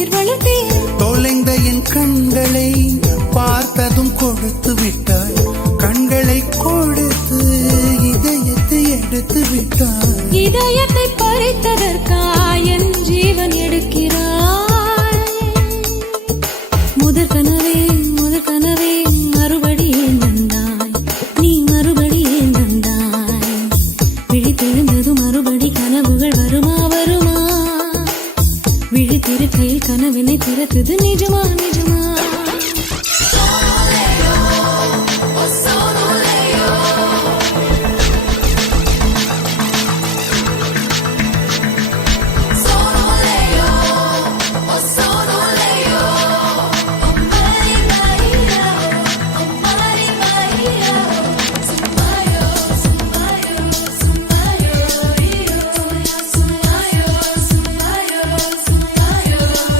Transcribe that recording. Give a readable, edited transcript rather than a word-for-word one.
உயிர் வளர்த்தேன். தொலைந்த என் கண்களை பார்த்ததும் கொடுத்து விட்டாய். கண்களை கொடுத்து இதயத்தை எடுத்து விட்டாய். இதயத்தை பறித்ததற்காய் என் ஜீவன் எடுக்கிறாய். முதற் கனவே மறுபடியும் வந்தாய். நீ மறுபடியும் வந்தாய். விழித்தெழுந்ததும் மறுபடி கனவுகள் வருமா? விழித்திருக்கையில் கனவினை திறத்தது நிஜமா?